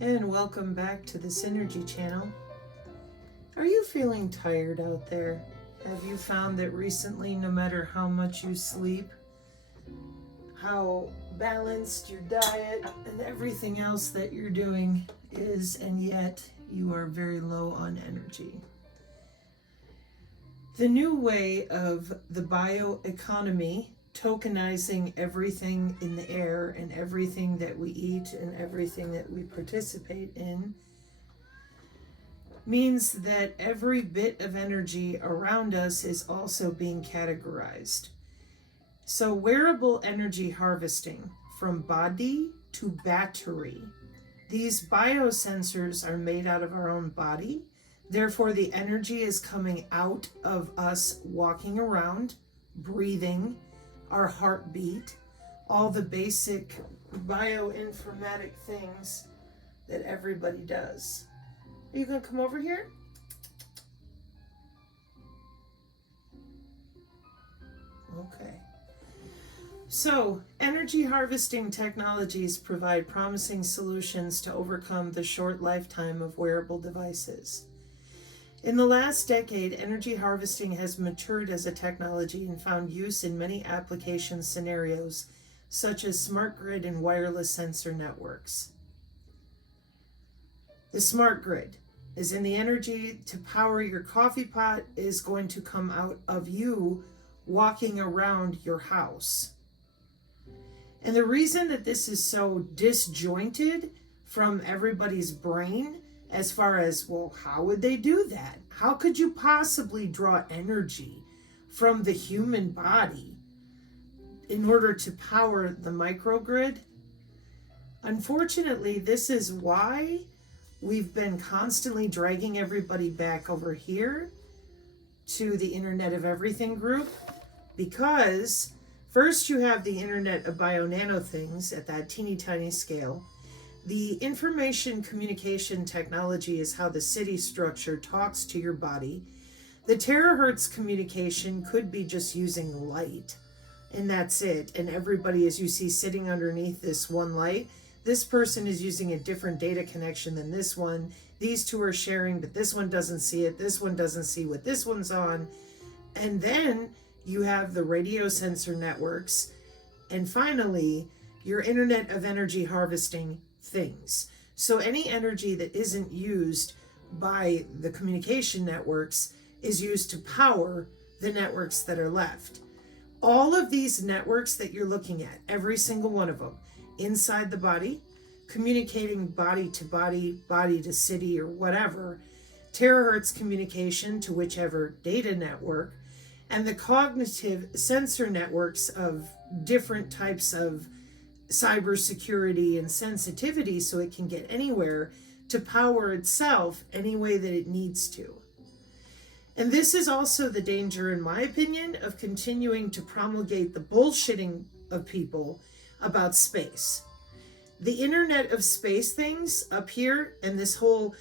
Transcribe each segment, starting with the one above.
And welcome back to the Synergy channel. Are you feeling tired out there? Have you found that recently, no matter how much you sleep, how balanced your diet and everything else that you're doing is, and yet you are very low on energy? The new way of the bioeconomy, tokenizing everything in the air and everything that we eat and everything that we participate in, means that every bit of energy around us is also being categorized. So wearable energy harvesting from body to battery. These biosensors are made out of our own body. Therefore, the energy is coming out of us walking around, breathing, our heartbeat, all the basic bioinformatic things that everybody does. Are you going to come over here? Okay. So, energy harvesting technologies provide promising solutions to overcome the short lifetime of wearable devices. In the last decade, energy harvesting has matured as a technology and found use in many application scenarios, such as smart grid and wireless sensor networks. The smart grid is in the energy to power your coffee pot is going to come out of you walking around your house. And the reason that this is so disjointed from everybody's brain, as far as, well, how would they do that? How could you possibly draw energy from the human body in order to power the microgrid? Unfortunately, this is why we've been constantly dragging everybody back over here to the Internet of Everything group, because first you have the Internet of Bio-Nano Things at that teeny tiny scale. The information communication technology is how the city structure talks to your body. The terahertz communication could be just using light, and that's it. And everybody, as you see sitting underneath this one light, this person is using a different data connection than this one. These two are sharing, but this one doesn't see it. This one doesn't see what this one's on. And then you have the radio sensor networks. And finally, your Internet of Energy harvesting things. So any energy that isn't used by the communication networks is used to power the networks that are left. All of these networks that you're looking at, every single one of them, inside the body, communicating body to body, body to city, or whatever, terahertz communication to whichever data network, and the cognitive sensor networks of different types of cybersecurity and sensitivity, so it can get anywhere to power itself any way that it needs to. And this is also the danger, in my opinion, of continuing to promulgate the bullshitting of people about space. The Internet of Space things up here and this whole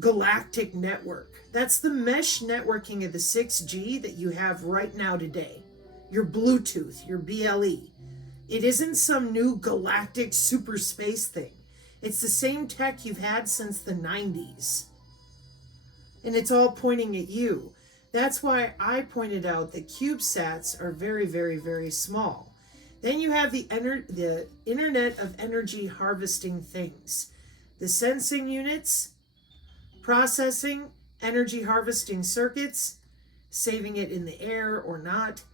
galactic network, that's the mesh networking of the 6G that you have right now today. Your Bluetooth, your BLE. It isn't some new galactic super space thing. It's the same tech you've had since the 90s. And it's all pointing at you. That's why I pointed out that CubeSats are very, very, very small. Then you have the Internet of Energy harvesting things. The sensing units, processing, energy harvesting circuits, saving it in the air or not,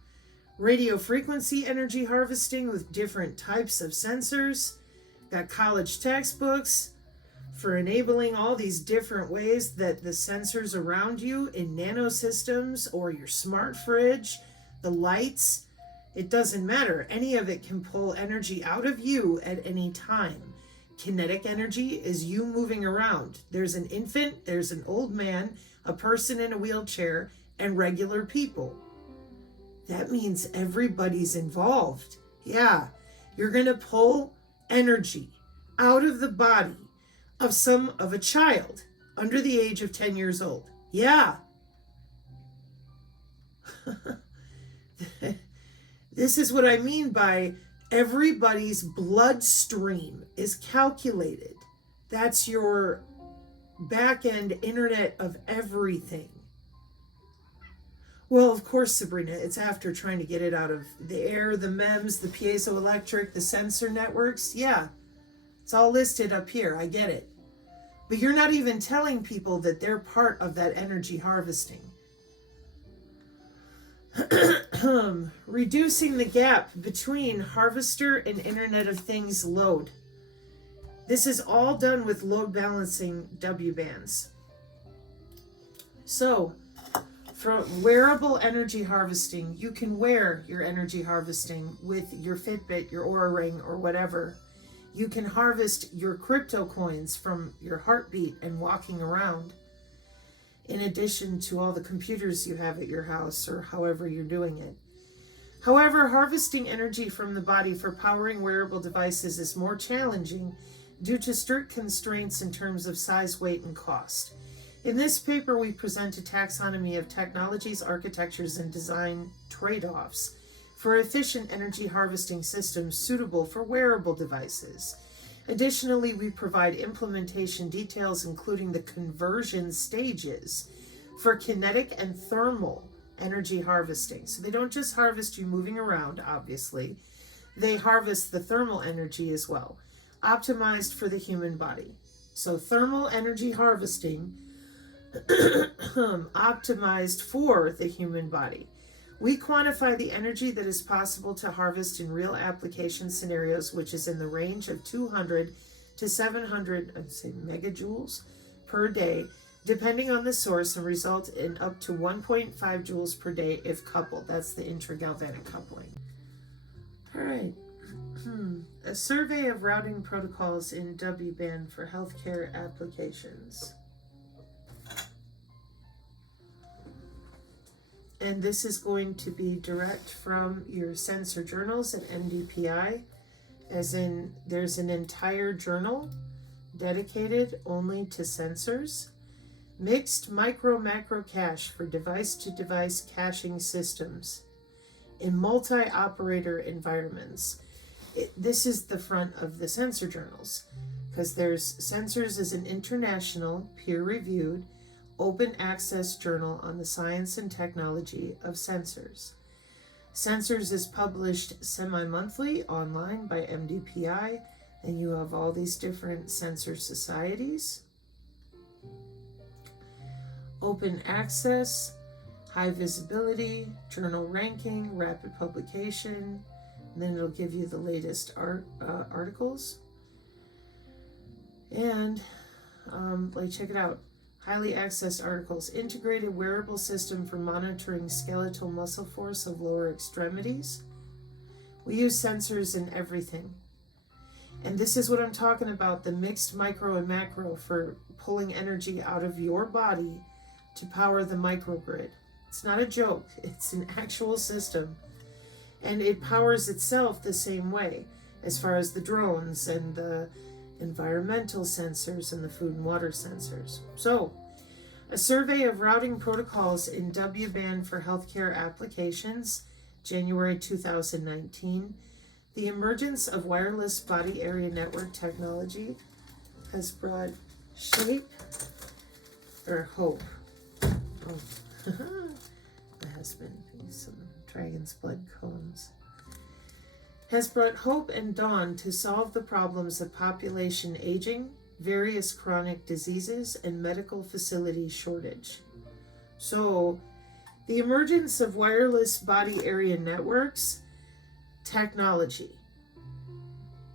radio frequency energy harvesting with different types of sensors, got college textbooks for enabling all these different ways that the sensors around you in nanosystems or your smart fridge, the lights, it doesn't matter. Any of it can pull energy out of you at any time. Kinetic energy is you moving around. There's an infant, there's an old man, a person in a wheelchair, and regular people. That means everybody's involved. Yeah, you're going to pull energy out of the body of a child under the age of 10 years old. Yeah. This is what I mean by everybody's bloodstream is calculated That's your back end internet of everything. Well, of course, Sabrina, it's after trying to get it out of the air, the MEMS, the piezoelectric, the sensor networks. Yeah, it's all listed up here. I get it. But you're not even telling people that they're part of that energy harvesting. Reducing the gap between harvester and Internet of Things load. This is all done with load balancing W bands. So, from wearable energy harvesting, you can wear your energy harvesting with your Fitbit, your Oura Ring, or whatever. You can harvest your crypto coins from your heartbeat and walking around, in addition to all the computers you have at your house or however you're doing it. However, harvesting energy from the body for powering wearable devices is more challenging due to strict constraints in terms of size, weight, and cost. In this paper, we present a taxonomy of technologies, architectures, and design trade-offs for efficient energy harvesting systems suitable for wearable devices. Additionally, we provide implementation details, including the conversion stages for kinetic and thermal energy harvesting. So they don't just harvest you moving around, obviously. They harvest the thermal energy as well, optimized for the human body. So thermal energy harvesting optimized for the human body. We quantify the energy that is possible to harvest in real application scenarios, which is in the range of 200 to 700 megajoules per day, depending on the source, and result in up to 1.5 joules per day if coupled. That's the intragalvanic coupling. All right. A survey of routing protocols in W-band for healthcare applications. And this is going to be direct from your sensor journals at MDPI, as in there's an entire journal dedicated only to sensors. Mixed micro-macro cache for device-to-device caching systems in multi-operator environments. This is the front of the sensor journals, because there's Sensors as an international, peer-reviewed, open access journal on the science and technology of sensors. Sensors is published semi-monthly online by MDPI, and you have all these different sensor societies. Open access, high visibility, journal ranking, rapid publication, and then it'll give you the latest articles. And check it out. Highly accessed articles. Integrated wearable system for monitoring skeletal muscle force of lower extremities. We use sensors in everything. And this is what I'm talking about, the mixed micro and macro for pulling energy out of your body to power the microgrid. It's not a joke. It's an actual system. And it powers itself the same way as far as the drones and the environmental sensors and the food and water sensors. So, a survey of routing protocols in W-band for healthcare applications, January 2019. The emergence of wireless body area network technology has brought hope. Oh, my husband used some dragon's blood cones. Has brought hope and dawn to solve the problems of population aging, various chronic diseases, and medical facility shortage. So, the emergence of wireless body area networks technology.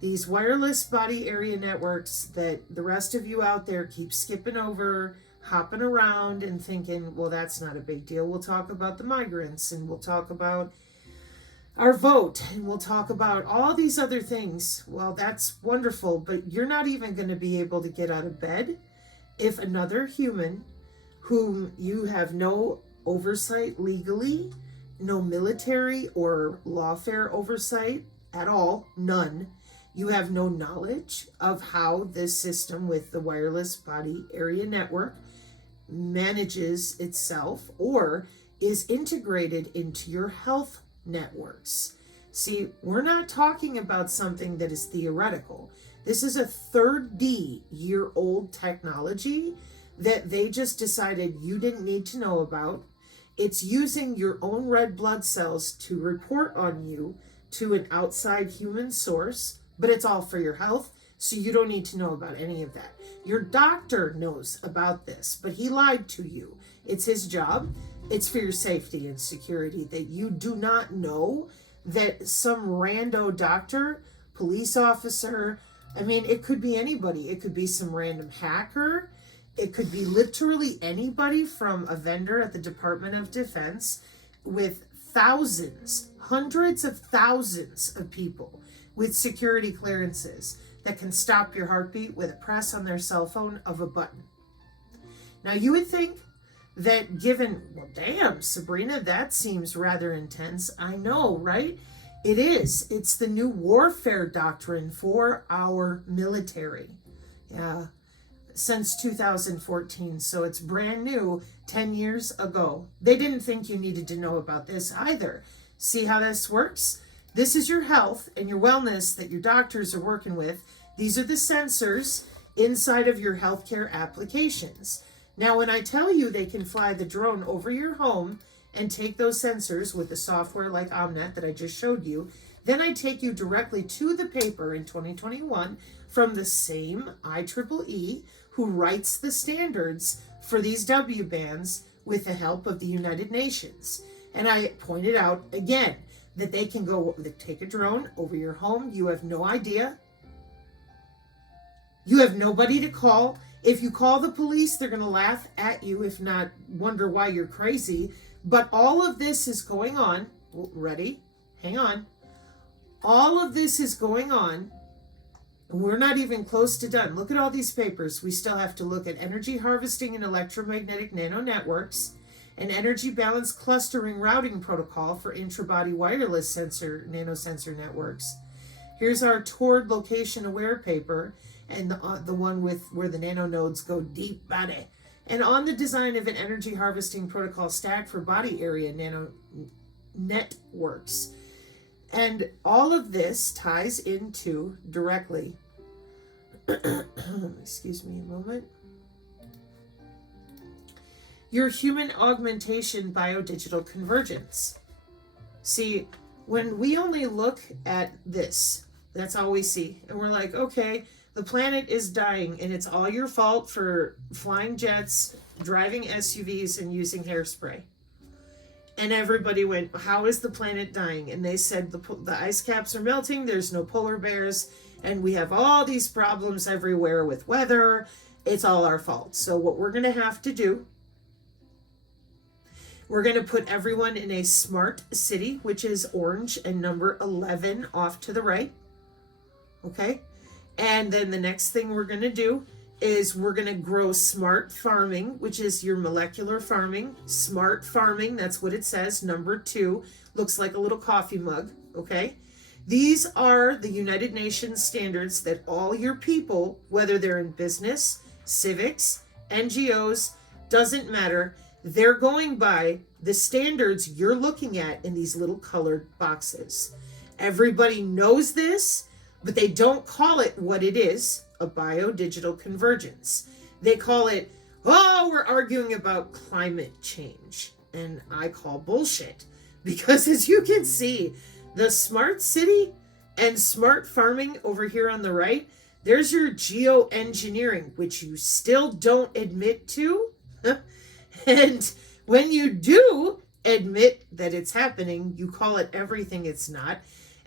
These wireless body area networks that the rest of you out there keep skipping over, hopping around and thinking, well, that's not a big deal. We'll talk about the migrants, and we'll talk about our vote, and we'll talk about all these other things. Well, that's wonderful, but you're not even going to be able to get out of bed if another human whom you have no oversight legally, no military or lawfare oversight at all, none. You have no knowledge of how this system with the wireless body area network manages itself or is integrated into your health networks. See, we're not talking about something that is theoretical. This is a 30-year-old technology that they just decided you didn't need to know about. It's using your own red blood cells to report on you to an outside human source, but it's all for your health, so you don't need to know about any of that. Your doctor knows about this, but he lied to you. It's his job. It's for your safety and security that you do not know that some rando doctor, police officer, I mean, it could be anybody. It could be some random hacker. It could be literally anybody from a vendor at the Department of Defense with thousands, hundreds of thousands of people with security clearances that can stop your heartbeat with a press on their cell phone of a button. Now, you would think that given, well, damn, Sabrina, that seems rather intense. I know, right? It is. It's the new warfare doctrine for our military. Yeah. Since 2014, so it's brand new 10 years ago. They didn't think you needed to know about this either. See how this works? This is your health and your wellness that your doctors are working with. These are the sensors inside of your healthcare applications. Now, when I tell you they can fly the drone over your home and take those sensors with the software like Omnet that I just showed you, then I take you directly to the paper in 2021 from the same IEEE who writes the standards for these W bands with the help of the United Nations. And I pointed out again that they can go take a drone over your home. You have no idea. You have nobody to call. If you call the police, they're going to laugh at you, if not wonder why you're crazy. But all of this is going on. Ready? Hang on. All of this is going on. We're not even close to done. Look at all these papers. We still have to look at energy harvesting and electromagnetic nano networks, an energy balance clustering routing protocol for intrabody wireless nanosensor networks. Here's our toward location aware paper, and the one with where the nanonodes go deep body. And on the design of an energy harvesting protocol stack for body area nano networks. And all of this ties into directly, excuse me a moment, your human augmentation biodigital convergence. See, when we only look at this, that's all we see. And we're like, okay, the planet is dying and it's all your fault for flying jets, driving SUVs, and using hairspray. And everybody went, how is the planet dying? And they said the ice caps are melting, there's no polar bears, and we have all these problems everywhere with weather. It's all our fault. So what we're going to have to do, we're going to put everyone in a smart city, which is orange and number 11 off to the right. Okay? And then the next thing we're going to do is we're going to grow smart farming, which is your molecular farming. Smart farming, that's what it says. Number 2 looks like a little coffee mug, okay? These are the United Nations standards that all your people, whether they're in business, civics, NGOs, doesn't matter, they're going by the standards you're looking at in these little colored boxes. Everybody knows this, but they don't call it what it is. A biodigital convergence. They call it, oh, we're arguing about climate change. And I call bullshit. Because as you can see, the smart city and smart farming over here on the right, there's your geoengineering, which you still don't admit to. And when you do admit that it's happening, you call it everything it's not.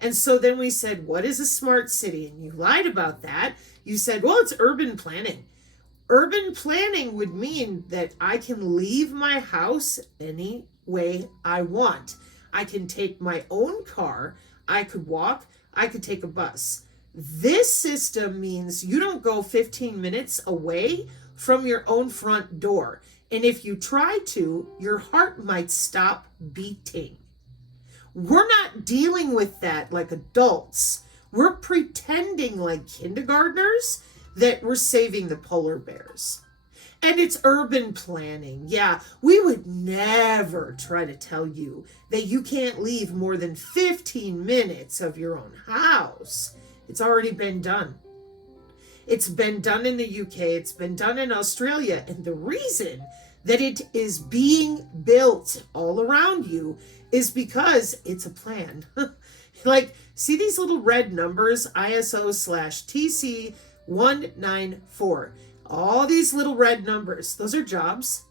And so then we said, what is a smart city? And you lied about that. You said, well, it's urban planning. Urban planning would mean that I can leave my house any way I want. I can take my own car. I could walk. I could take a bus. This system means you don't go 15 minutes away from your own front door. And if you try to, your heart might stop beating. We're not dealing with that like adults. We're pretending like kindergartners that we're saving the polar bears. And it's urban planning. Yeah, we would never try to tell you that you can't leave more than 15 minutes of your own house. It's already been done. It's been done in the UK. It's been done in Australia. And the reason that it is being built all around you is because it's a plan. Like, see these little red numbers, ISO/TC 194. All these little red numbers, those are jobs.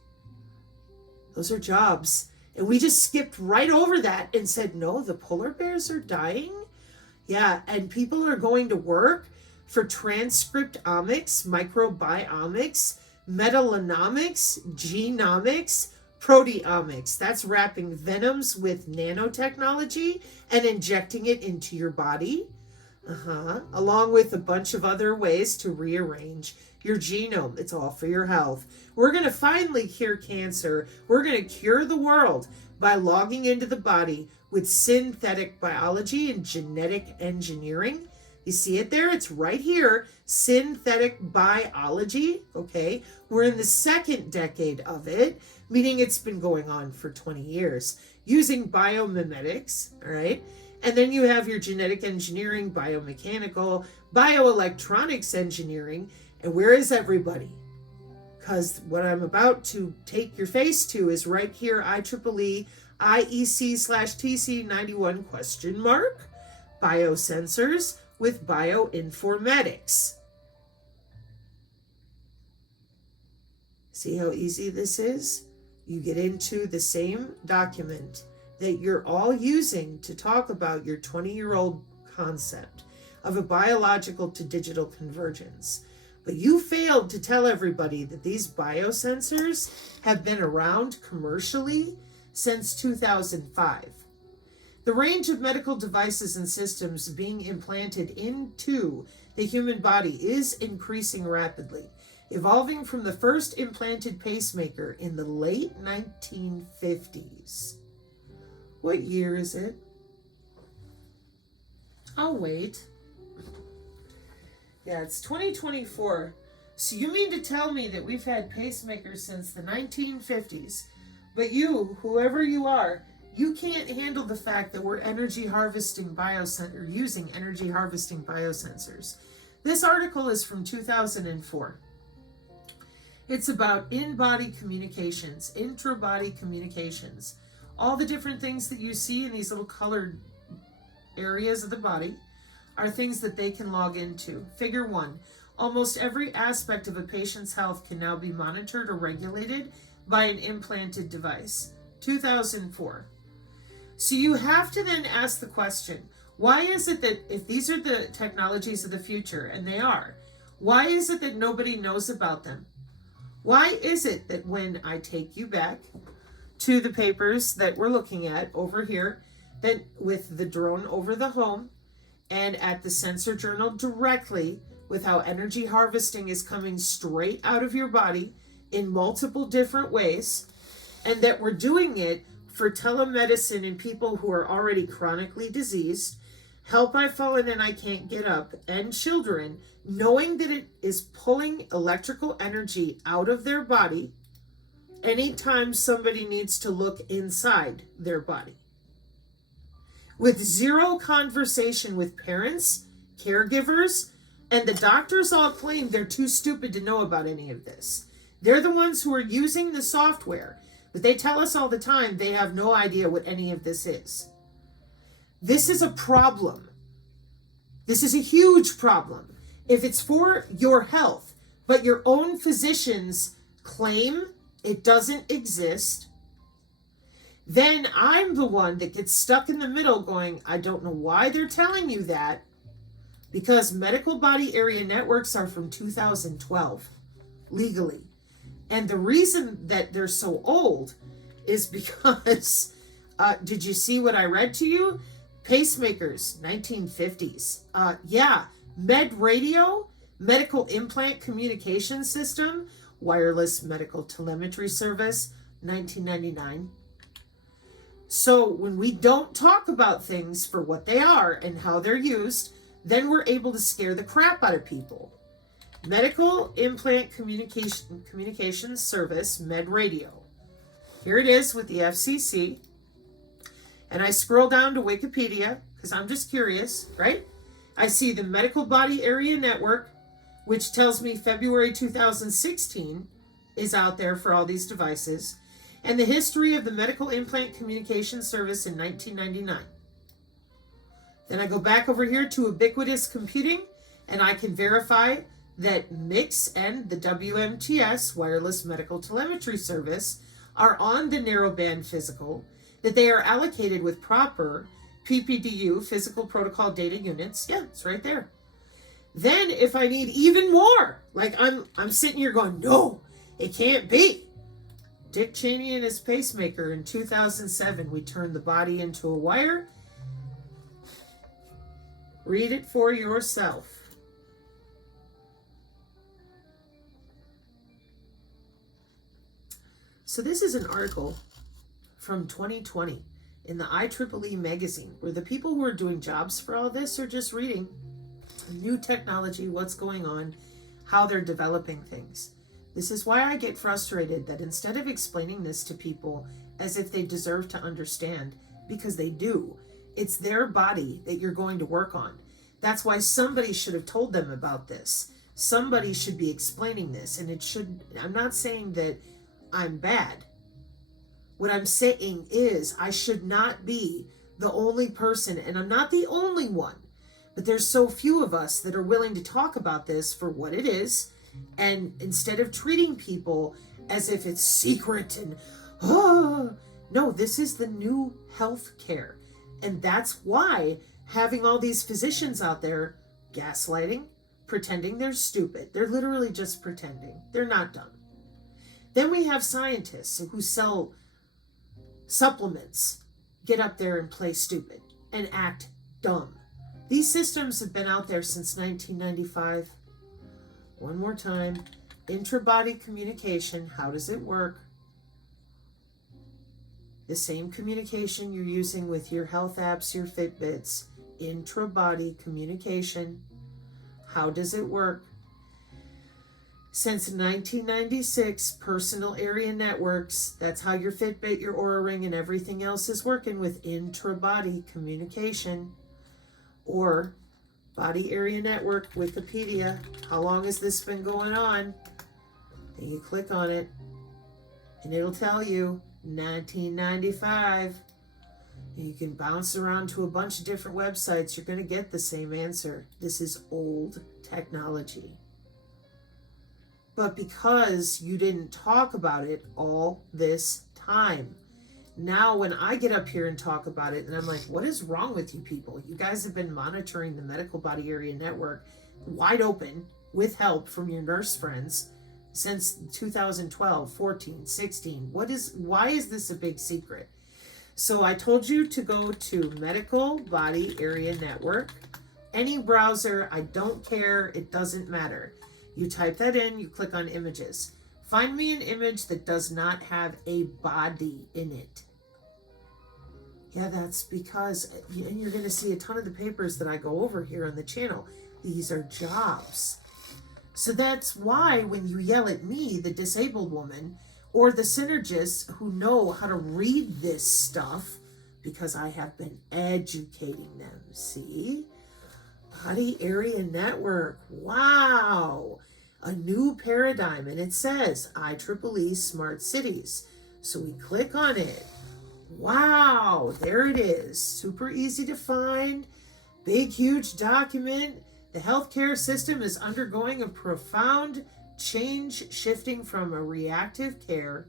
Those are jobs. And we just skipped right over that and said, no, the polar bears are dying. Yeah, and people are going to work for transcriptomics, microbiomics, metagenomics, genomics, proteomics. That's wrapping venoms with nanotechnology and injecting it into your body. Along with a bunch of other ways to rearrange your genome. It's all for your health. We're going to finally cure cancer. We're going to cure the world by logging into the body with synthetic biology and genetic engineering. You see it there? It's right here. Synthetic biology. Okay. We're in the second decade of it, meaning it's been going on for 20 years using biomimetics. All right. And then you have your genetic engineering, biomechanical, bioelectronics engineering. And where is everybody? Because what I'm about to take your face to is right here, IEEE IEC/TC 91 ? Biosensors with bioinformatics. See how easy this is? You get into the same document that you're all using to talk about your 20-year-old concept of a biological to digital convergence. But you failed to tell everybody that these biosensors have been around commercially since 2005. The range of medical devices and systems being implanted into the human body is increasing rapidly, evolving from the first implanted pacemaker in the late 1950s. What year is it? I'll wait. Yeah, it's 2024. So you mean to tell me that we've had pacemakers since the 1950s, but you, whoever you are, you can't handle the fact that we're using energy harvesting biosensors. This article is from 2004. It's about in-body communications, intra-body communications. All the different things that you see in these little colored areas of the body are things that they can log into. Figure 1. Almost every aspect of a patient's health can now be monitored or regulated by an implanted device. 2004. So you have to then ask the question, why is it that if these are the technologies of the future, and they are, why is it that nobody knows about them? Why is it that when I take you back to the papers that we're looking at over here, that with the drone over the home and at the Sensor Journal directly with how energy harvesting is coming straight out of your body in multiple different ways, and that we're doing it for telemedicine in people who are already chronically diseased, help I've fallen and I can't get up, and children, knowing that it is pulling electrical energy out of their body anytime somebody needs to look inside their body. With zero conversation with parents, caregivers, and the doctors all claim they're too stupid to know about any of this. They're the ones who are using the software, but they tell us all the time they have no idea what any of this is. This is a problem. This is a huge problem. If it's for your health, but your own physicians claim it doesn't exist, then I'm the one that gets stuck in the middle going, I don't know why they're telling you that, because medical body area networks are from 2012, legally. And the reason that they're so old is because, did you see what I read to you? Pacemakers, 1950s. Med radio, medical implant communication system, wireless medical telemetry service, 1999. So when we don't talk about things for what they are and how they're used, then we're able to scare the crap out of people. Medical implant communications service, med radio. Here it is with the FCC. And I scroll down to Wikipedia because I'm just curious, right? I see the medical body area network which tells me February 2016 is out there for all these devices, and the history of the Medical Implant Communication Service in 1999. Then I go back over here to Ubiquitous Computing, and I can verify that MIX and the WMTS, Wireless Medical Telemetry Service, are on the narrowband physical, that they are allocated with proper PPDU, Physical Protocol Data Units. Yeah, it's right there. Then if I need even more, like I'm sitting here going, no, it can't be. Dick Cheney and his pacemaker in 2007, we turned the body into a wire. Read it for yourself. So this is an article from 2020 in the IEEE magazine, where the people who are doing jobs for all this are just reading new technology, what's going on, how they're developing things. This is why I get frustrated that instead of explaining this to people as if they deserve to understand, because they do, it's their body that you're going to work on. That's why somebody should have told them about this. Somebody should be explaining this, and it should, I'm not saying that I'm bad. What I'm saying is I should not be the only person, and I'm not the only one, but there's so few of us that are willing to talk about this for what it is, and instead of treating people as if it's secret and, no, this is the new health care. And that's why having all these physicians out there gaslighting, pretending they're stupid. They're literally just pretending. They're not dumb. Then we have scientists who sell supplements, get up there and play stupid and act dumb. These systems have been out there since 1995. One more time. Intra-body communication. How does it work? The same communication you're using with your health apps, your Fitbits. Intra-body communication. How does it work? Since 1996, personal area networks, that's how your Fitbit, your Oura Ring, and everything else is working, with intra-body communication. Or body area network, Wikipedia. How long has this been going on? And you click on it, and it'll tell you 1995. And you can bounce around to a bunch of different websites. You're going to get the same answer. This is old technology. But because you didn't talk about it all this time, now when I get up here and talk about it, and I'm like, what is wrong with you people? You guys have been monitoring the Medical Body Area Network wide open with help from your nurse friends since 2012, 14, 16. Why is this a big secret? So I told you to go to Medical Body Area Network. Any browser, I don't care, it doesn't matter. You type that in, you click on images. Find me an image that does not have a body in it. Yeah, that's because, and you're going to see a ton of the papers that I go over here on the channel. These are jobs. So that's why when you yell at me, the disabled woman, or the synergists who know how to read this stuff, because I have been educating them, see? Body Area Network, wow! A new paradigm, and it says IEEE Smart Cities. So we click on it. Wow, there it is. Super easy to find. Big, huge document. The healthcare system is undergoing a profound change, shifting from a reactive care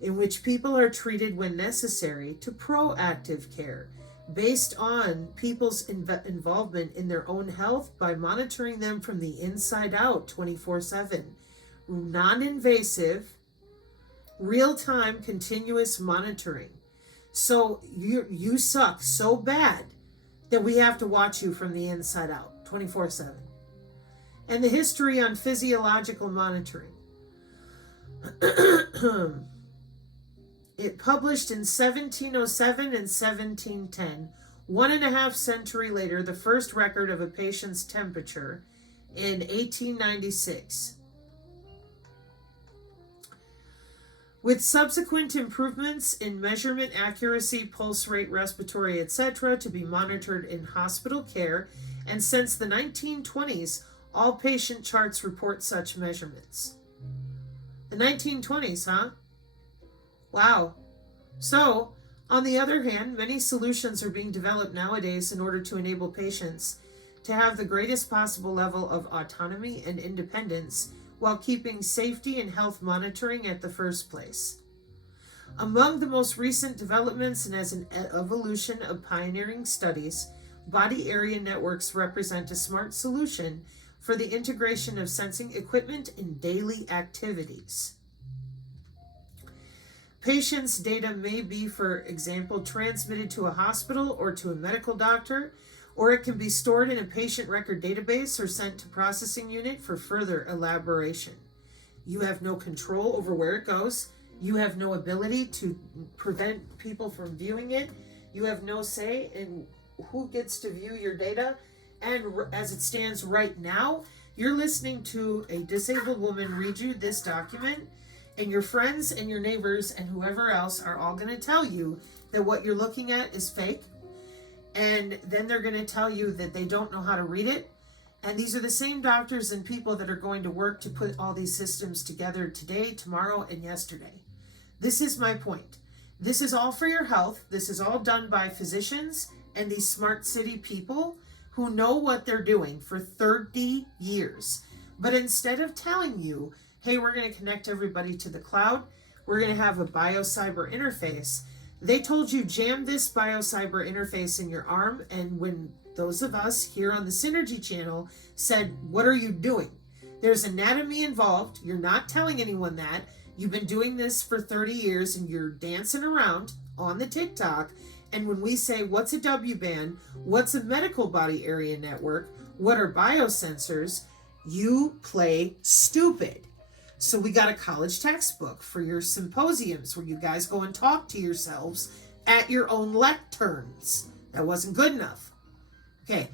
in which people are treated when necessary to proactive care based on people's involvement in their own health by monitoring them from the inside out 24/7. Non-invasive, real-time, continuous monitoring. So you suck so bad that we have to watch you from the inside out 24/7. And the history on physiological monitoring. It published in 1707 and 1710. 1.5 century later, the first record of a patient's temperature in 1896. With subsequent improvements in measurement accuracy, pulse rate, respiratory, etc., to be monitored in hospital care, and since the 1920s, All patient charts report such measurements. The 1920s, huh? Wow. So, on the other hand, many solutions are being developed nowadays in order to enable patients to have the greatest possible level of autonomy and independence while keeping safety and health monitoring at the first place. Among the most recent developments and as an evolution of pioneering studies, body area networks represent a smart solution for the integration of sensing equipment in daily activities. Patients' data may be, for example, transmitted to a hospital or to a medical doctor, or it can be stored in a patient record database or sent to processing unit for further elaboration. You have no control over where it goes. You have no ability to prevent people from viewing it. You have no say in who gets to view your data. And as it stands right now, you're listening to a disabled woman read you this document, and your friends and your neighbors and whoever else are all going to tell you that what you're looking at is fake. And then they're going to tell you that they don't know how to read it. And these are the same doctors and people that are going to work to put all these systems together today, tomorrow, and yesterday. This is my point. This is all for your health. This is all done by physicians and these smart city people who know what they're doing for 30 years. But instead of telling you, hey, we're going to connect everybody to the cloud, we're going to have a biocyber interface, they told you jam this biocyber interface in your arm, and when those of us here on the Synergy channel said, what are you doing? There's anatomy involved. You're not telling anyone that. You've been doing this for 30 years and you're dancing around on the TikTok. And when we say, what's a W-band? What's a medical body area network? What are biosensors? You play stupid. So we got a college textbook for your symposiums where you guys go and talk to yourselves at your own lecterns. That wasn't good enough. Okay,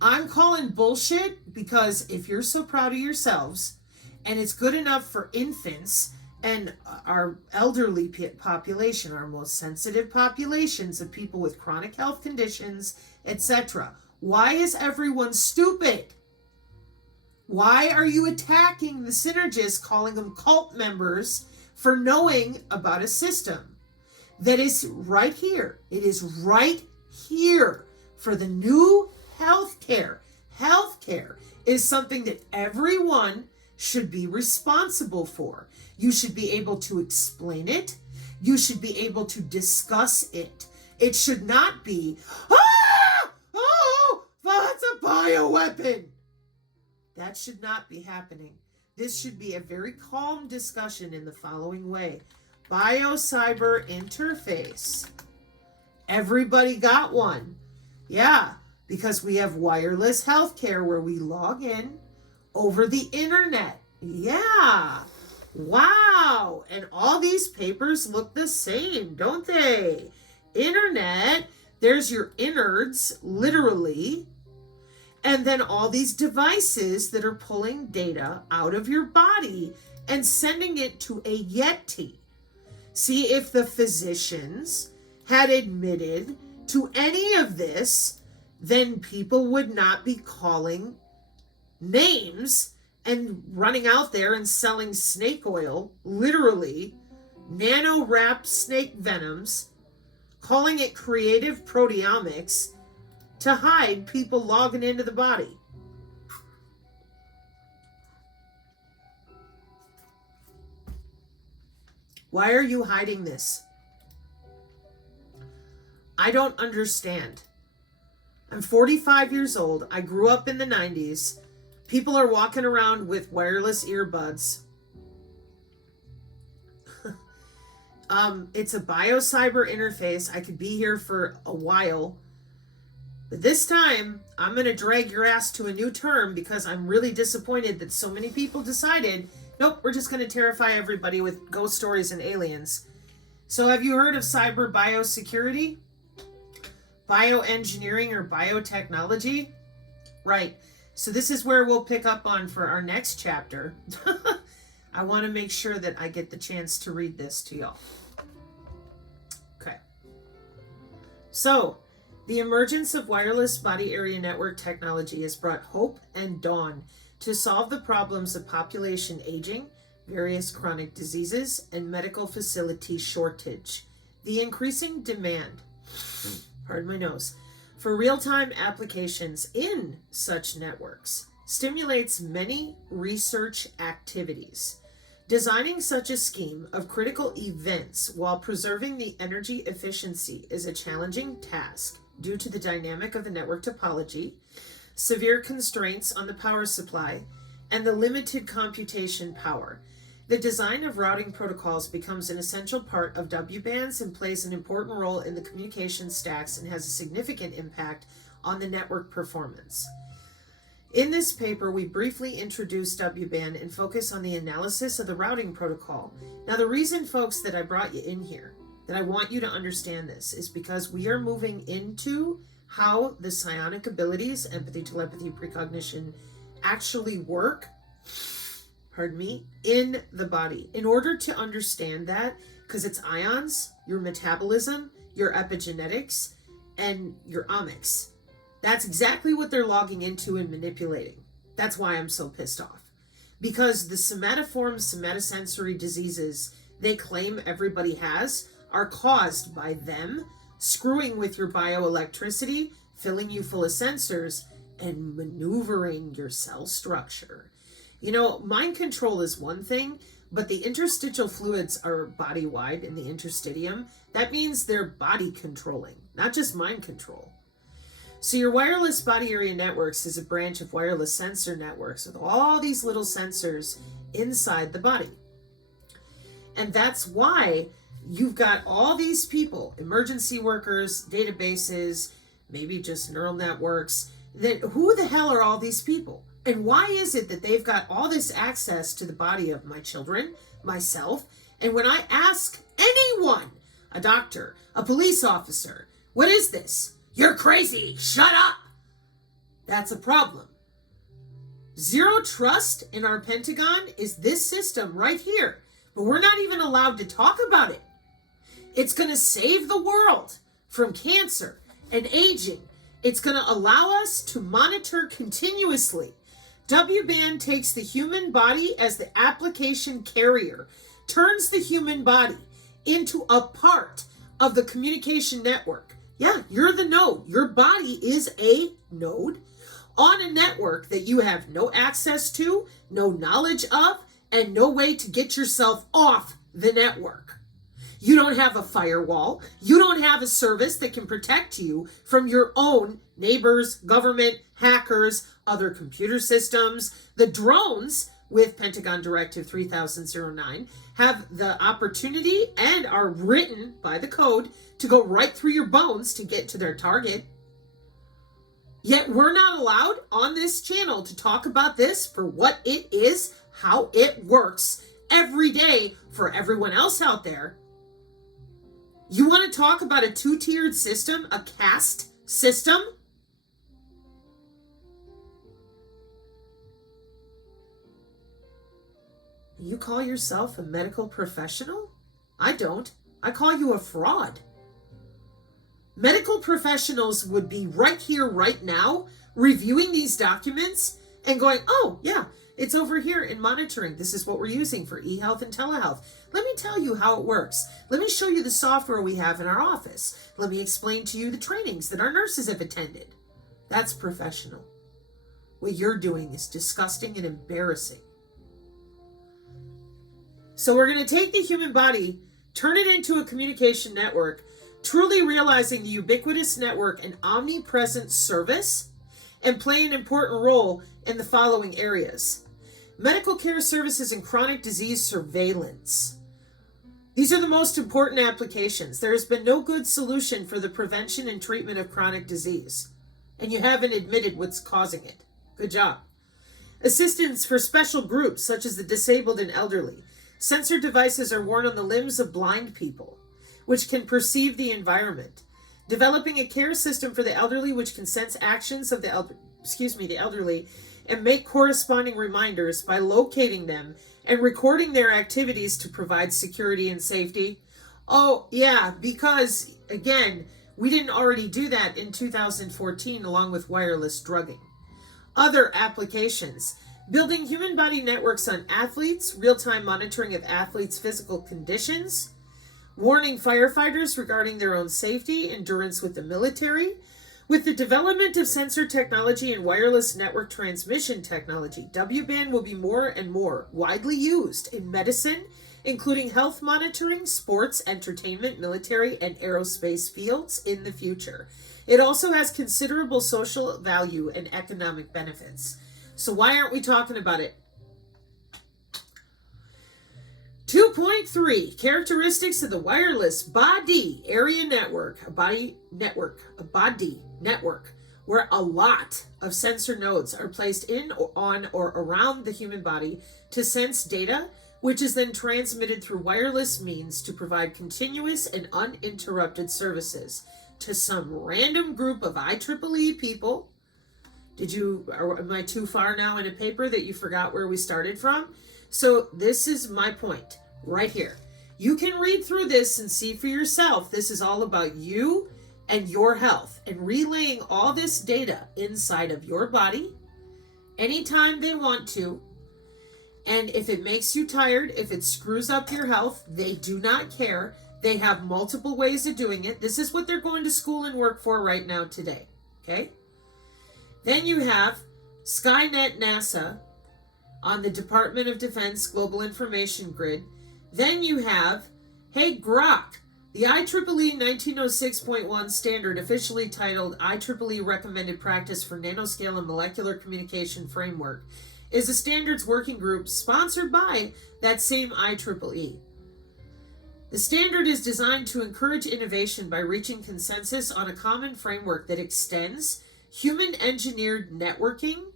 I'm calling bullshit because if you're so proud of yourselves and it's good enough for infants and our elderly population, our most sensitive populations of people with chronic health conditions, etc., why is everyone stupid? Why are you attacking the synergists, calling them cult members for knowing about a system that is right here? It is right here for the new healthcare. Healthcare is something that everyone should be responsible for. You should be able to explain it. You should be able to discuss it. It should not be, oh, that's a bioweapon. That should not be happening. This should be a very calm discussion in the following way. Biocyber interface. Everybody got one. Yeah, because we have wireless healthcare where we log in over the internet. Yeah. Wow. And all these papers look the same, don't they? Internet, there's your innards, literally. And then all these devices that are pulling data out of your body and sending it to a Yeti. See, if the physicians had admitted to any of this, then people would not be calling names and running out there and selling snake oil, literally, nano-wrapped snake venoms, calling it creative proteomics, to hide people logging into the body. Why are you hiding this? I don't understand. I'm 45 years old. I grew up in the 90s. People are walking around with wireless earbuds. It's a biocyber interface. I could be here for a while. But this time, I'm going to drag your ass to a new term because I'm really disappointed that so many people decided, nope, we're just going to terrify everybody with ghost stories and aliens. So have you heard of cyber biosecurity? Bioengineering or biotechnology? Right. So this is where we'll pick up on for our next chapter. I want to make sure that I get the chance to read this to y'all. Okay. So, the emergence of wireless body area network technology has brought hope and dawn to solve the problems of population aging, various chronic diseases, and medical facility shortage. The increasing demand, pardon my nose, for real-time applications in such networks stimulates many research activities. Designing such a scheme of critical events while preserving the energy efficiency is a challenging task due to the dynamic of the network topology, severe constraints on the power supply, and the limited computation power. The design of routing protocols becomes an essential part of W-bands and plays an important role in the communication stacks and has a significant impact on the network performance. In this paper, we briefly introduce W-band and focus on the analysis of the routing protocol. Now, the reason, folks, that I brought you in here, that I want you to understand this, is because we are moving into how the psionic abilities, empathy, telepathy, precognition, actually work, pardon me, in the body. In order to understand that, because it's ions, your metabolism, your epigenetics, and your omics. That's exactly what they're logging into and manipulating. That's why I'm so pissed off. Because the somatoform somatosensory diseases they claim everybody has are caused by them screwing with your bioelectricity, filling you full of sensors, and maneuvering your cell structure. You know, mind control is one thing, but the interstitial fluids are body-wide in the interstitium. That means they're body controlling, not just mind control. So your wireless body area networks is a branch of wireless sensor networks with all these little sensors inside the body. And that's why you've got all these people, emergency workers, databases, maybe just neural networks, that who the hell are all these people? And why is it that they've got all this access to the body of my children, myself? And when I ask anyone, a doctor, a police officer, what is this? You're crazy, shut up. That's a problem. Zero trust in our Pentagon is this system right here, but we're not even allowed to talk about it. It's going to save the world from cancer and aging. It's going to allow us to monitor continuously. W-band takes the human body as the application carrier, turns the human body into a part of the communication network. Yeah, you're the node. Your body is a node on a network that you have no access to, no knowledge of, and no way to get yourself off the network. You don't have a firewall. You don't have a service that can protect you from your own neighbors, government, hackers, other computer systems. The drones with Pentagon Directive 3009 have the opportunity and are written by the code to go right through your bones to get to their target. Yet we're not allowed on this channel to talk about this for what it is, how it works every day for everyone else out there. You want to talk about a two-tiered system, a caste system? You call yourself a medical professional? I don't. I call you a fraud. Medical professionals would be right here, right now, reviewing these documents and going, oh, yeah, it's over here in monitoring. This is what we're using for e-health and telehealth. Let me tell you how it works. Let me show you the software we have in our office. Let me explain to you the trainings that our nurses have attended. That's professional. What you're doing is disgusting and embarrassing. So we're going to take the human body, turn it into a communication network, truly realizing the ubiquitous network and omnipresent service, and play an important role in the following areas. Medical care services and chronic disease surveillance. These are the most important applications. There has been no good solution for the prevention and treatment of chronic disease, and you haven't admitted what's causing it. Good job. Assistance for special groups such as the disabled and elderly. Sensor devices are worn on the limbs of blind people, which can perceive the environment. Developing a care system for the elderly, which can sense actions of the elderly, and make corresponding reminders by locating them and recording their activities to provide security and safety. Oh, yeah, because, again, we didn't already do that in 2014 along with wireless drugging. Other applications. building human body networks on athletes, real-time monitoring of athletes' physical conditions, warning firefighters regarding their own safety, endurance with the military. With the development of sensor technology and wireless network transmission technology, W-band will be more and more widely used in medicine, including health monitoring, sports, entertainment, military, and aerospace fields in the future. It also has considerable social value and economic benefits. So why aren't we talking about it? 2.3 characteristics of the wireless body area network, a body network, where a lot of sensor nodes are placed in, or on, or around the human body to sense data, which is then transmitted through wireless means to provide continuous and uninterrupted services to some random group of IEEE people. Am I too far now in a paper that you forgot where we started from? So this is my point right here. You can read through this and see for yourself. This is all about you and your health and relaying all this data inside of your body anytime they want to. And if it makes you tired, if it screws up your health, they do not care. They have multiple ways of doing it. This is what they're going to school and work for right now today. Okay? Then you have Skynet NASA on the Department of Defense Global Information Grid. Then you have, hey Grok, the IEEE 1906.1 standard, officially titled IEEE Recommended Practice for Nanoscale and Molecular Communication Framework, is a standards working group sponsored by that same IEEE. The standard is designed to encourage innovation by reaching consensus on a common framework that extends human-engineered networking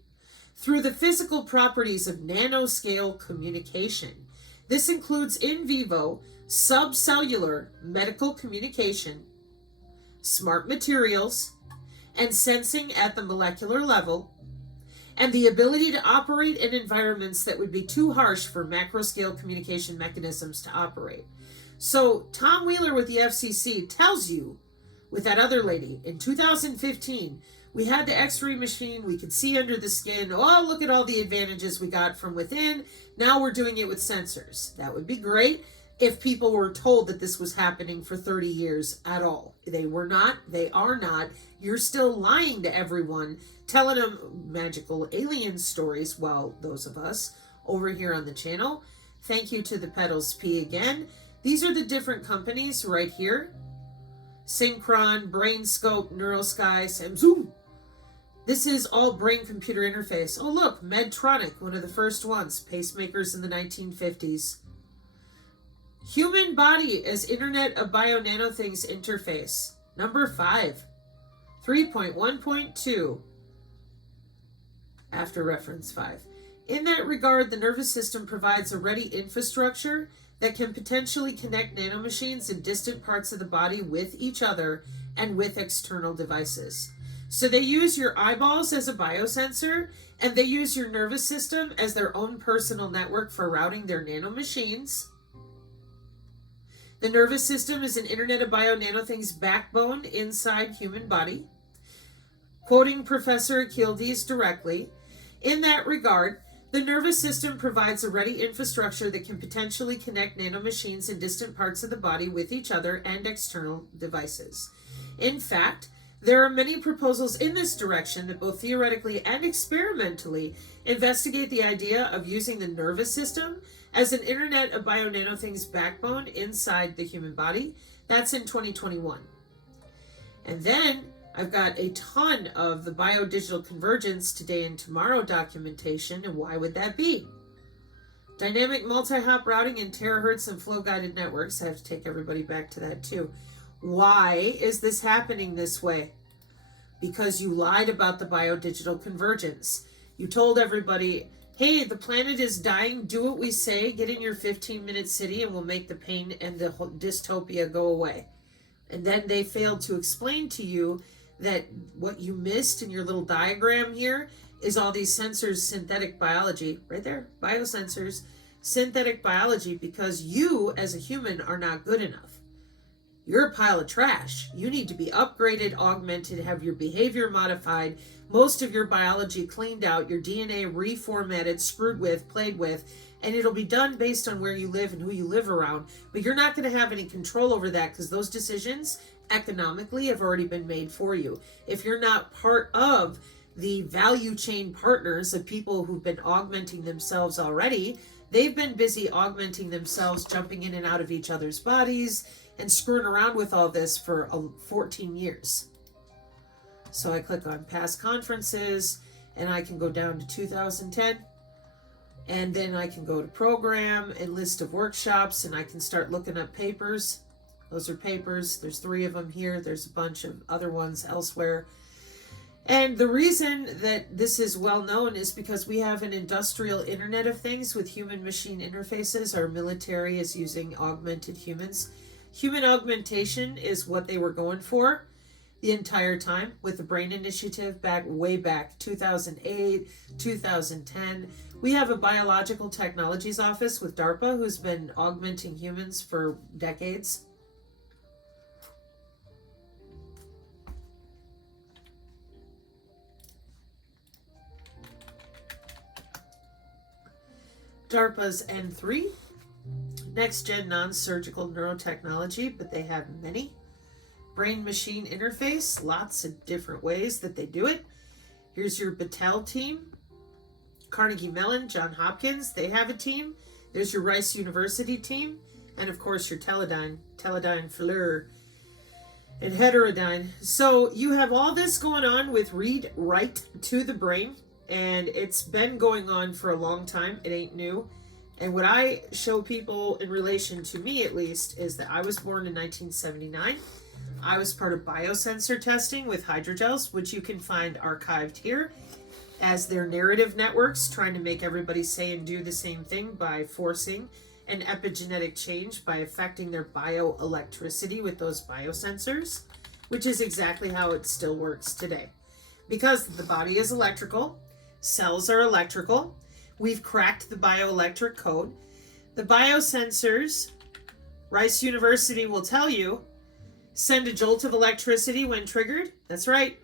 through the physical properties of nanoscale communication. This includes in vivo, subcellular medical communication, smart materials, and sensing at the molecular level, and the ability to operate in environments that would be too harsh for macro-scale communication mechanisms to operate. So Tom Wheeler with the FCC tells you, with that other lady, in 2015, we had the X-ray machine, we could see under the skin, oh, look at all the advantages we got from within, now we're doing it with sensors. That would be great if people were told that this was happening for 30 years at all. They were not, they are not. You're still lying to everyone, telling them magical alien stories, well, those of us over here on the channel. Thank you to the Pedals P again. These are the different companies right here. Synchron, BrainScope, NeuroSky, Samsung. This is all brain-computer interface. Oh look, Medtronic, one of the first ones, pacemakers in the 1950s. Human body as Internet of Bio-Nanothings interface. Number 5. 3.1.2. After reference 5. In that regard, the nervous system provides a ready infrastructure that can potentially connect nanomachines in distant parts of the body with each other and with external devices. So they use your eyeballs as a biosensor, and they use your nervous system as their own personal network for routing their nanomachines. The nervous system is an Internet of Bio-Nanothings backbone inside human body. Quoting Professor Akhildes directly, in that regard, the nervous system provides a ready infrastructure that can potentially connect nanomachines in distant parts of the body with each other and external devices. In fact, there are many proposals in this direction that both theoretically and experimentally investigate the idea of using the nervous system as an Internet of Bio-Nanothings backbone inside the human body. That's in 2021. And then I've got a ton of the biodigital convergence today and tomorrow documentation, and why would that be? Dynamic multi-hop routing in terahertz and flow-guided networks. I have to take everybody back to that too. Why is this happening this way? Because you lied about the biodigital convergence. You told everybody, hey, the planet is dying, do what we say, get in your 15-minute city and we'll make the pain and the dystopia go away. And then they failed to explain to you that what you missed in your little diagram here is all these sensors, synthetic biology, right there, biosensors, synthetic biology, because you as a human are not good enough. You're a pile of trash. You need to be upgraded, augmented, have your behavior modified most of your biology cleaned out, your DNA reformatted, screwed with, played with, and it'll be done based on where you live and who you live around. But you're not going to have any control over that because those decisions economically have already been made for you. If you're not part of the value chain partners of people who've been augmenting themselves already, they've been busy augmenting themselves, jumping in and out of each other's bodies and screwing around with all this for 14 years. So I click on past conferences and I can go down to 2010, and then I can go to program and list of workshops, and I can start looking up papers. Those are papers. There's 3 of them here. There's a bunch of other ones elsewhere. And the reason that this is well known is because we have an industrial Internet of Things with human-machine interfaces. Our military is using augmented humans. Human augmentation is what they were going for the entire time with the BRAIN Initiative way back 2008, 2010. We have a biological technologies office with DARPA who's been augmenting humans for decades. DARPA's N3, Next Gen Non-Surgical Neurotechnology, but they have many. Brain-machine interface, lots of different ways that they do it. Here's your Battelle team. Carnegie Mellon, John Hopkins, they have a team. There's your Rice University team. And of course your Teledyne FLIR, and Heterodyne. So you have all this going on with read, write to the brain. And it's been going on for a long time. It ain't new. And what I show people in relation to me, at least, is that I was born in 1979. I was part of biosensor testing with hydrogels, which you can find archived here as their narrative networks, trying to make everybody say and do the same thing by forcing an epigenetic change by affecting their bioelectricity with those biosensors, which is exactly how it still works today. Because the body is electrical, cells are electrical, we've cracked the bioelectric code. The biosensors, Rice University will tell you, send a jolt of electricity when triggered. That's right.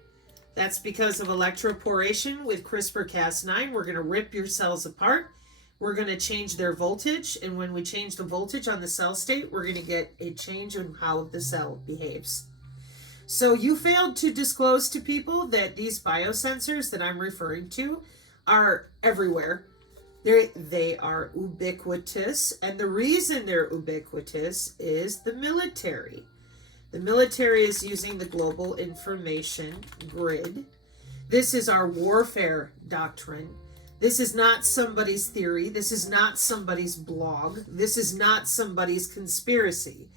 That's because of electroporation with CRISPR-Cas9. We're going to rip your cells apart. We're going to change their voltage. And when we change the voltage on the cell state, we're going to get a change in how the cell behaves. So you failed to disclose to people that these biosensors that I'm referring to are everywhere. They are ubiquitous. And the reason they're ubiquitous is the military. The military is using the Global Information Grid. This is our warfare doctrine. This is not somebody's theory. This is not somebody's blog. This is not somebody's conspiracy.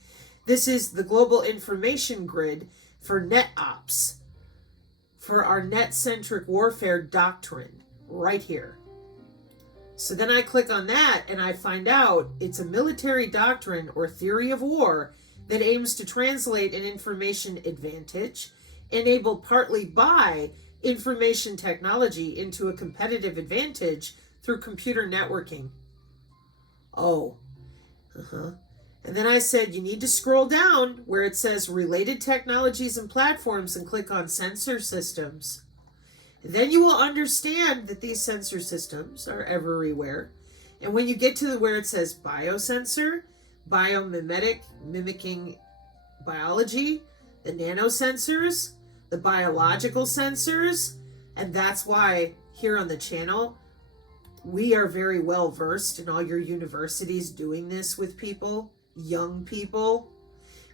This is the Global Information Grid for net ops, for our net-centric warfare doctrine, right here. So then I click on that and I find out it's a military doctrine or theory of war that aims to translate an information advantage, enabled partly by information technology, into a competitive advantage through computer networking. And then I said, you need to scroll down where it says related technologies and platforms and click on sensor systems. Then you will understand that these sensor systems are everywhere. And when you get to where it says biosensor, biomimetic, mimicking biology, the nanosensors, the biological sensors, and that's why here on the channel, we are very well versed in all your universities doing this with people, young people.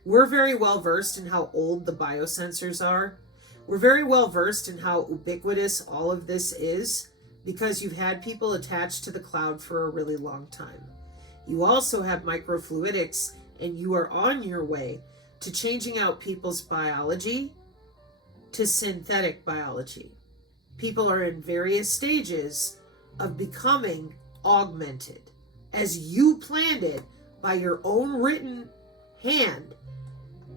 We're very well versed in how old the biosensors are. We're very well versed in how ubiquitous all of this is because you've had people attached to the cloud for a really long time. You also have microfluidics, and you are on your way to changing out people's biology to synthetic biology. People are in various stages of becoming augmented as you planned it by your own written hand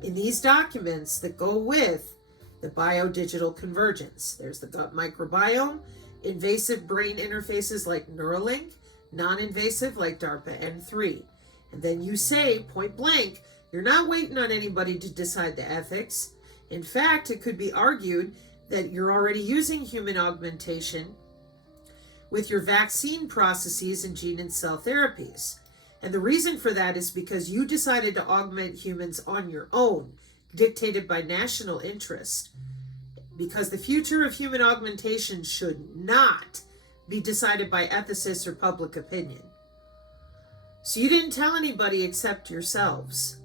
in these documents that go with the biodigital convergence. There's the gut microbiome, invasive brain interfaces like Neuralink, non-invasive like DARPA N3. And then you say, point blank, you're not waiting on anybody to decide the ethics. In fact, it could be argued that you're already using human augmentation with your vaccine processes and gene and cell therapies. And the reason for that is because you decided to augment humans on your own, dictated by national interest. Because the future of human augmentation should not be decided by ethicists or public opinion. So you didn't tell anybody except yourselves.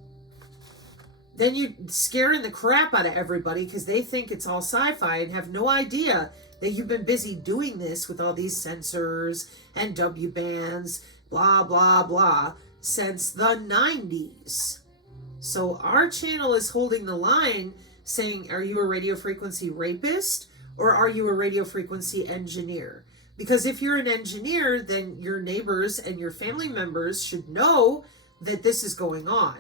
Then you scaring the crap out of everybody because they think it's all sci-fi and have no idea that you've been busy doing this with all these sensors and W bands, blah, blah, blah, since the 90s. So our channel is holding the line saying, are you a radio frequency rapist or are you a radio frequency engineer? Because if you're an engineer, then your neighbors and your family members should know that this is going on.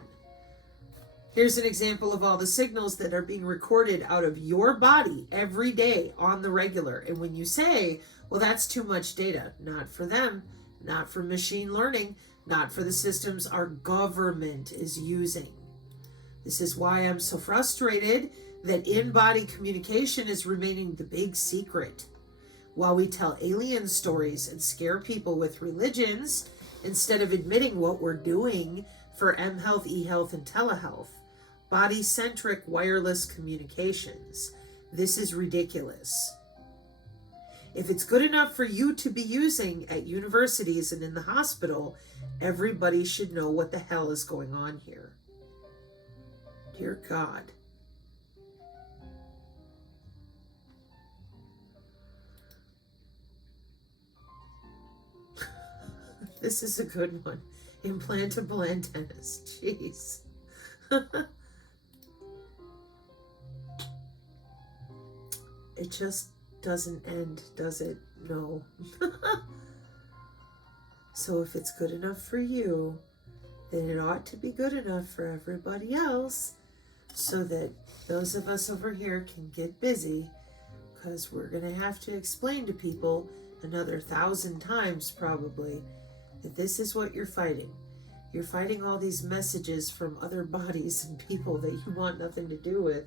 Here's an example of all the signals that are being recorded out of your body every day on the regular. And when you say, well, that's too much data, not for them, not for machine learning, not for the systems our government is using. This is why I'm so frustrated that in-body communication is remaining the big secret. While we tell alien stories and scare people with religions, instead of admitting what we're doing for mHealth, eHealth, and telehealth, body-centric wireless communications. This is ridiculous. If it's good enough for you to be using at universities and in the hospital, everybody should know what the hell is going on here. Dear God. This is a good one. Implantable antennas. Jeez. It just doesn't end, does it? No. So if it's good enough for you, then it ought to be good enough for everybody else, so that those of us over here can get busy, because we're going to have to explain to people another 1,000 times probably that this is what you're fighting. You're fighting all these messages from other bodies and people that you want nothing to do with,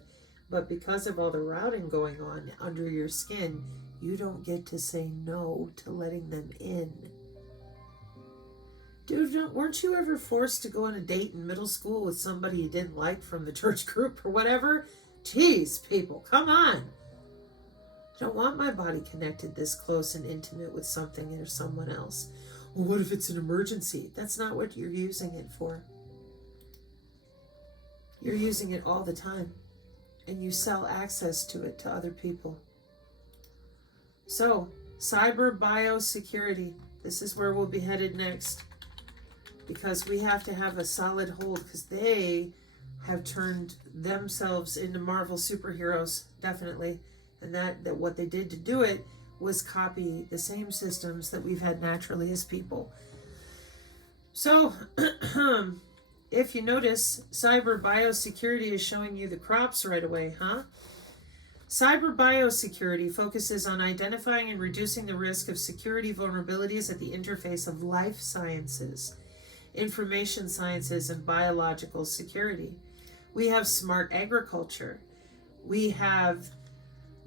but because of all the routing going on under your skin, you don't get to say no to letting them in. Dude, weren't you ever forced to go on a date in middle school with somebody you didn't like from the church group or whatever? Jeez, people, come on. I don't want my body connected this close and intimate with something or someone else. Well, what if it's an emergency? That's not what you're using it for. You're using it all the time, and you sell access to it to other people. So, cyber biosecurity. This is where we'll be headed next, because we have to have a solid hold, because they have turned themselves into Marvel superheroes, definitely. And that what they did to do it was copy the same systems that we've had naturally as people. So, if you notice, cyber biosecurity is showing you the crops right away, huh? Cyber biosecurity focuses on identifying and reducing the risk of security vulnerabilities at the interface of life sciences, information sciences, and biological security. We have smart agriculture. We have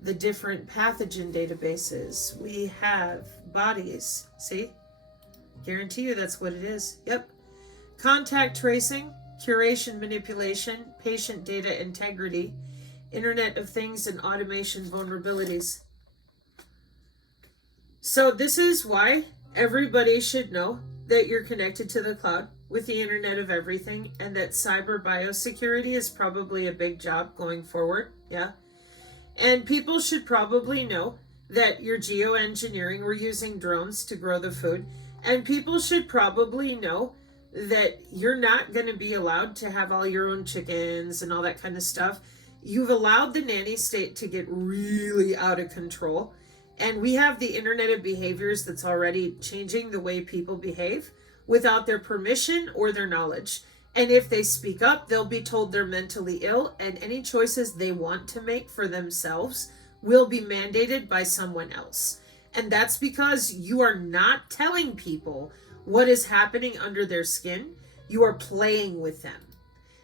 the different pathogen databases. We have bodies. See? Guarantee you that's what it is. Yep. Contact tracing, curation manipulation, patient data integrity, Internet of Things, and automation vulnerabilities. So this is why everybody should know that you're connected to the cloud with the Internet of Everything, and that cyber biosecurity is probably a big job going forward. Yeah. And people should probably know that you're geoengineering. We're using drones to grow the food. And people should probably know that you're not going to be allowed to have all your own chickens and all that kind of stuff. You've allowed the nanny state to get really out of control. And we have the Internet of Behaviors that's already changing the way people behave without their permission or their knowledge. And if they speak up, they'll be told they're mentally ill, and any choices they want to make for themselves will be mandated by someone else. And that's because you are not telling people what is happening under their skin. You are playing with them.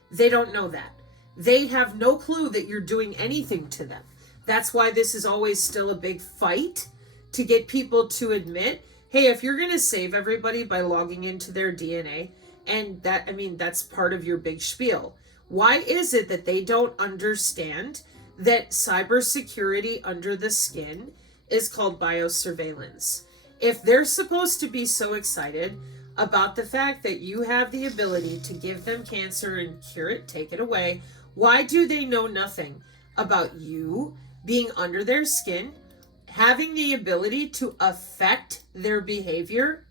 They don't know that. They have no clue that you're doing anything to them. That's why this is always still a big fight to get people to admit, hey, if you're going to save everybody by logging into their DNA, and that, I mean, that's part of your big spiel. Why is it that they don't understand that cybersecurity under the skin is called biosurveillance? If they're supposed to be so excited about the fact that you have the ability to give them cancer and cure it, take it away, why do they know nothing about you being under their skin, having the ability to affect their behavior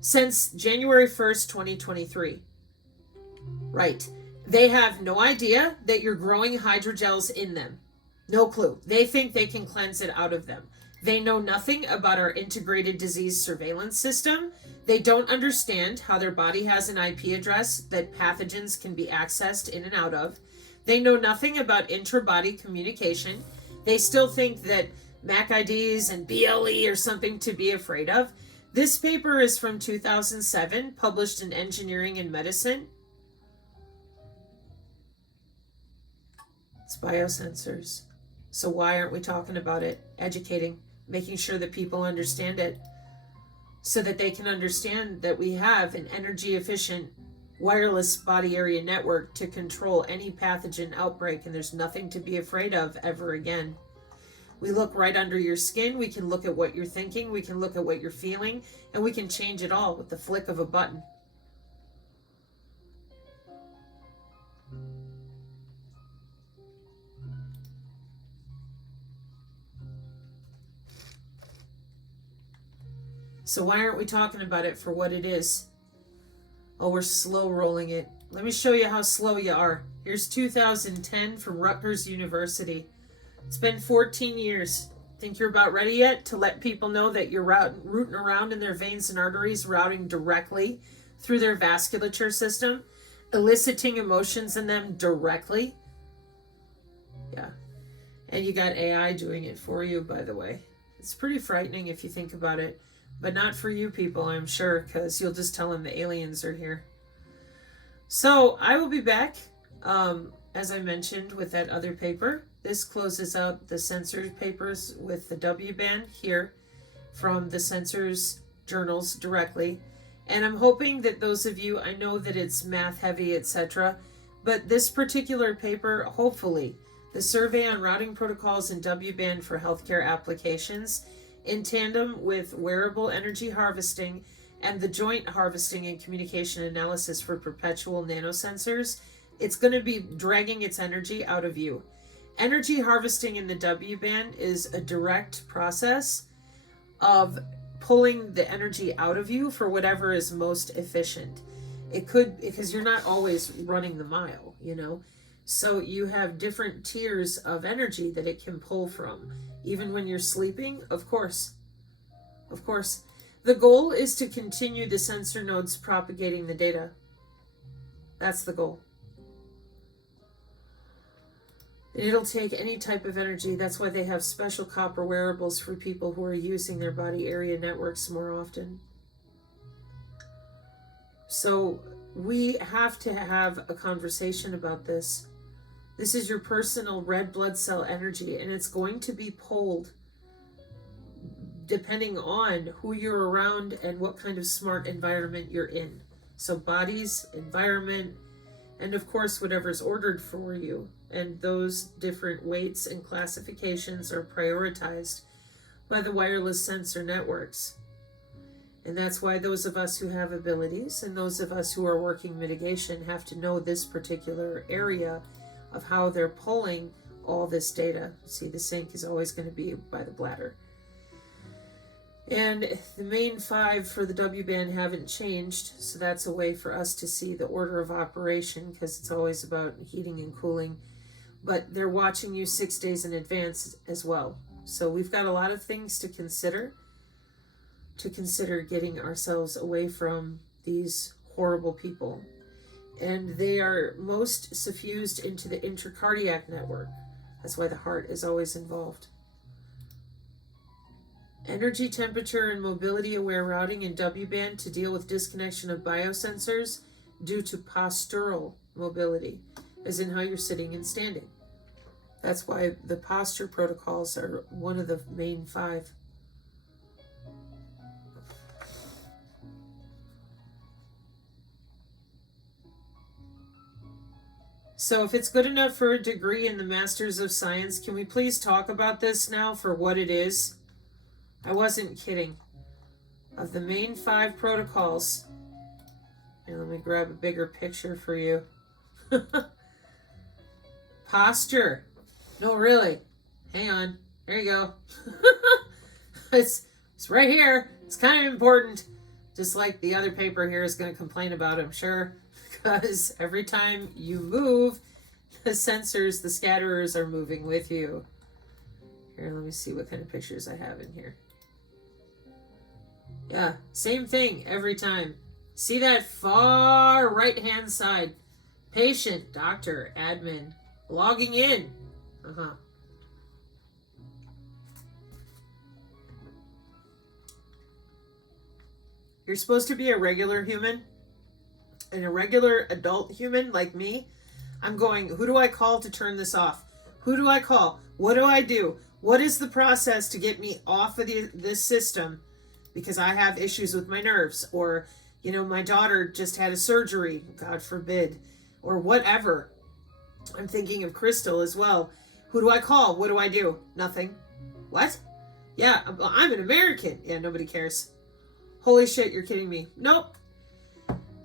since January 1st, 2023? Right. They have no idea that you're growing hydrogels in them. No clue. They think they can cleanse it out of them. They know nothing about our integrated disease surveillance system. They don't understand how their body has an IP address that pathogens can be accessed in and out of. They know nothing about intra-body communication. They still think that MAC IDs and BLE are something to be afraid of. This paper is from 2007, published in Engineering and Medicine. It's biosensors. So why aren't we talking about it? Educating, making sure that people understand it, so that they can understand that we have an energy efficient wireless body area network to control any pathogen outbreak, and there's nothing to be afraid of ever again. We look right under your skin, we can look at what you're thinking, we can look at what you're feeling, and we can change it all with the flick of a button. So why aren't we talking about it for what it is? Oh, we're slow rolling it. Let me show you how slow you are. Here's 2010 from Rutgers University. It's been 14 years. Think you're about ready yet to let people know that you're rooting around in their veins and arteries, routing directly through their vasculature system, eliciting emotions in them directly? Yeah. And you got AI doing it for you, by the way. It's pretty frightening if you think about it. But not for you people, I'm sure, because you'll just tell them the aliens are here. So I will be back, as I mentioned, with that other paper. This closes out the censored papers with the W-band here from the censors journals directly. And I'm hoping that those of you, I know that it's math heavy, etc., but this particular paper, hopefully, the survey on routing protocols and W-band for healthcare applications, in tandem with wearable energy harvesting and the joint harvesting and communication analysis for perpetual nanosensors, it's going to be dragging its energy out of you. Energy harvesting in the W-band is a direct process of pulling the energy out of you for whatever is most efficient. It could, because you're not always running the mile, you know? So you have different tiers of energy that it can pull from. Even when you're sleeping, of course. Of course. The goal is to continue the sensor nodes propagating the data. That's the goal. And it'll take any type of energy. That's why they have special copper wearables for people who are using their body area networks more often. So we have to have a conversation about this. This is your personal red blood cell energy, and it's going to be pulled depending on who you're around and what kind of smart environment you're in. So bodies, environment, and of course whatever's ordered for you. And those different weights and classifications are prioritized by the wireless sensor networks. And that's why those of us who have abilities and those of us who are working mitigation have to know this particular area of how they're pulling all this data. See, the sink is always going to be by the bladder. And the main 5 for the W-band haven't changed, so that's a way for us to see the order of operation, because it's always about heating and cooling. But they're watching you 6 days in advance as well. So we've got a lot of things to consider getting ourselves away from these horrible people. And they are most suffused into the intracardiac network. That's why the heart is always involved. Energy, temperature, and mobility aware routing in W-band to deal with disconnection of biosensors due to postural mobility, as in how you're sitting and standing. That's why the posture protocols are one of the main 5. So if it's good enough for a degree in the Masters of Science, can we please talk about this now for what it is? I wasn't kidding. Of the main 5 protocols, and let me grab a bigger picture for you. Posture. No, really. Hang on. There you go. It's right here. It's kind of important. Just like the other paper here is going to complain about, I'm sure. Because every time you move, the sensors, the scatterers are moving with you. Here, let me see what kind of pictures I have in here. Yeah, same thing every time. See that far right-hand side? Patient, doctor, admin, logging in. You're supposed to be a regular human. And a regular adult human like me, I'm going, who do I call to turn this off? Who do I call? What do I do? What is the process to get me off of this system? Because I have issues with my nerves, or, you know, my daughter just had a surgery, God forbid, or whatever. I'm thinking of Crystal as well. Who do I call? What do I do? Nothing. What? Yeah, I'm an American. Yeah, nobody cares. Holy shit, you're kidding me. Nope.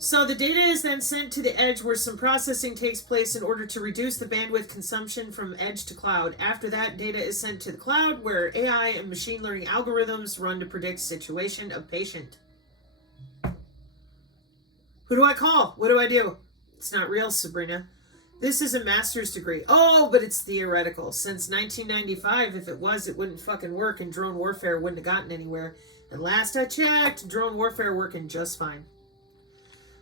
So the data is then sent to the edge where some processing takes place in order to reduce the bandwidth consumption from edge to cloud. After that, data is sent to the cloud where AI and machine learning algorithms run to predict situation of patient. Who do I call? What do I do? It's not real, Sabrina. This is a master's degree. Oh, but it's theoretical. Since 1995, if it was, it wouldn't fucking work and drone warfare wouldn't have gotten anywhere. And last I checked, drone warfare working just fine.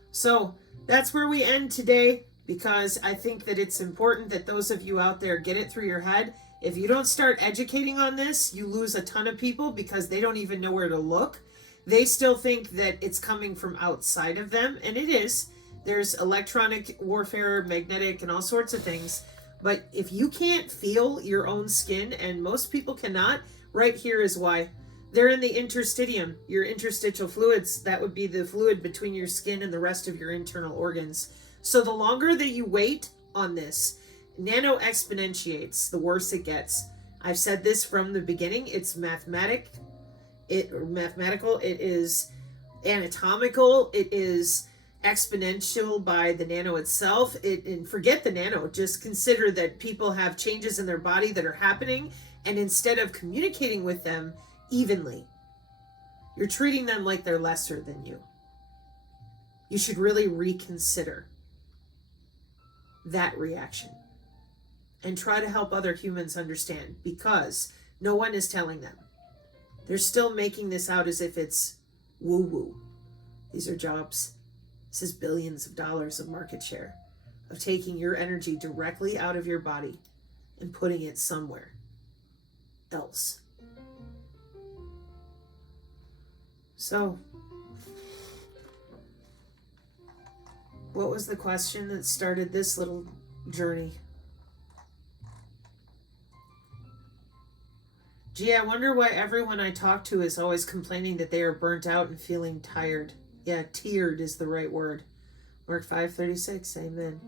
So that's where we end today, because I think that it's important that those of you out there get it through your head. If you don't start educating on this, you lose a ton of people because they don't even know where to look. They still think that it's coming from outside of them, and it is. There's electronic warfare, magnetic, and all sorts of things. But if you can't feel your own skin, and most people cannot, right here is why. They're in the interstitium, your interstitial fluids. That would be the fluid between your skin and the rest of your internal organs. So the longer that you wait on this, nano exponentiates, the worse it gets. I've said this from the beginning. It's mathematical, it is anatomical, it is exponential by the nano itself. And forget the nano, just consider that people have changes in their body that are happening, and instead of communicating with them evenly, you're treating them like they're lesser than you. You should really reconsider that reaction and try to help other humans understand, because no one is telling them. They're still making this out as if it's woo-woo. These are jobs. This is billions of dollars of market share, of taking your energy directly out of your body and putting it somewhere else. So, what was the question that started this little journey? Gee, I wonder why everyone I talk to is always complaining that they are burnt out and feeling tired. Yeah, tiered is the right word. Mark 5:36, amen.